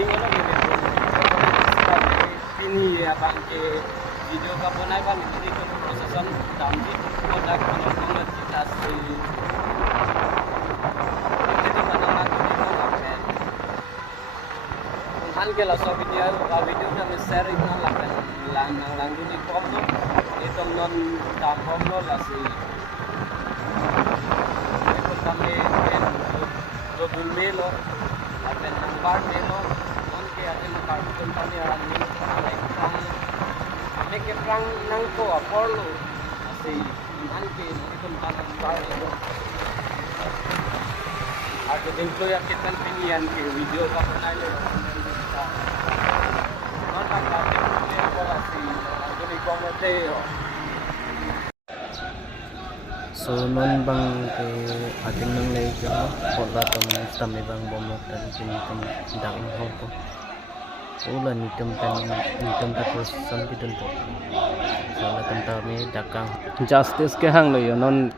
loading ano gini po. Ini abang ke video ka po na ba ini ko prosesan tamji product ano kita si jadi mana kan ke la so video kami share ikna lang duni kom no itu non tampom no la si itu kami do melo apen number melo non ke ate no kartun kami aran ni ame ke prang nang ko apolo asi nan ke itu number itu ada dengko ya kita pinian ke video ka pernah le non tak ada bola si duni komoteo. So non bang ke ating nang lay ko pora tong tami bang bomok dan kinitum dang hoko ulan nitum ta prosesan kitun to sala tanta me dakang justice ke hang lo non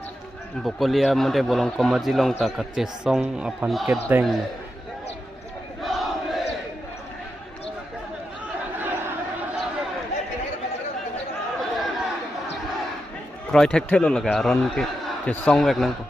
bokolia mode bolong komajilong ta kache song apan ke deng kroi thek thelo laga ron ke song wek nang ko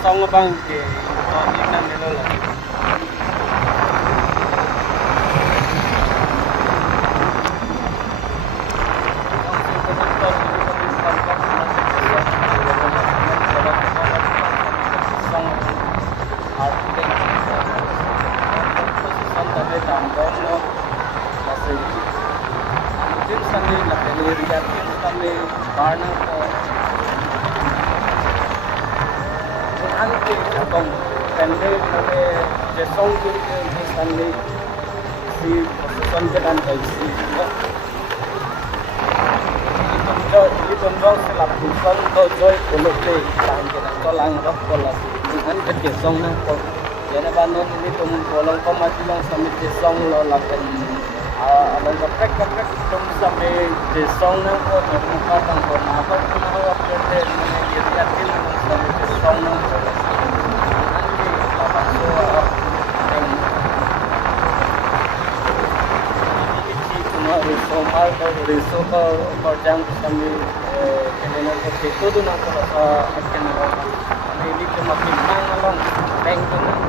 song bang ke ini kan melo lagi. Bomno masih mungkin kami nak lihat kami karena anti atau pendek kami jesong kita kami si konten dari si itu contoh selap bukan kau joy untuk deh kita tolong roh pola dengan kejesong nang jadi banon ini tum bolong komati long sampai jesong lo lakukan abang keprek tum sampai jesong nang ko muka tang ko apa pun apa kerja mana dia yakin sampai jesong nang ko nanti apa so riso ko jang sampai kena ko itu tu nak ko akan ini cuma pimang along tengku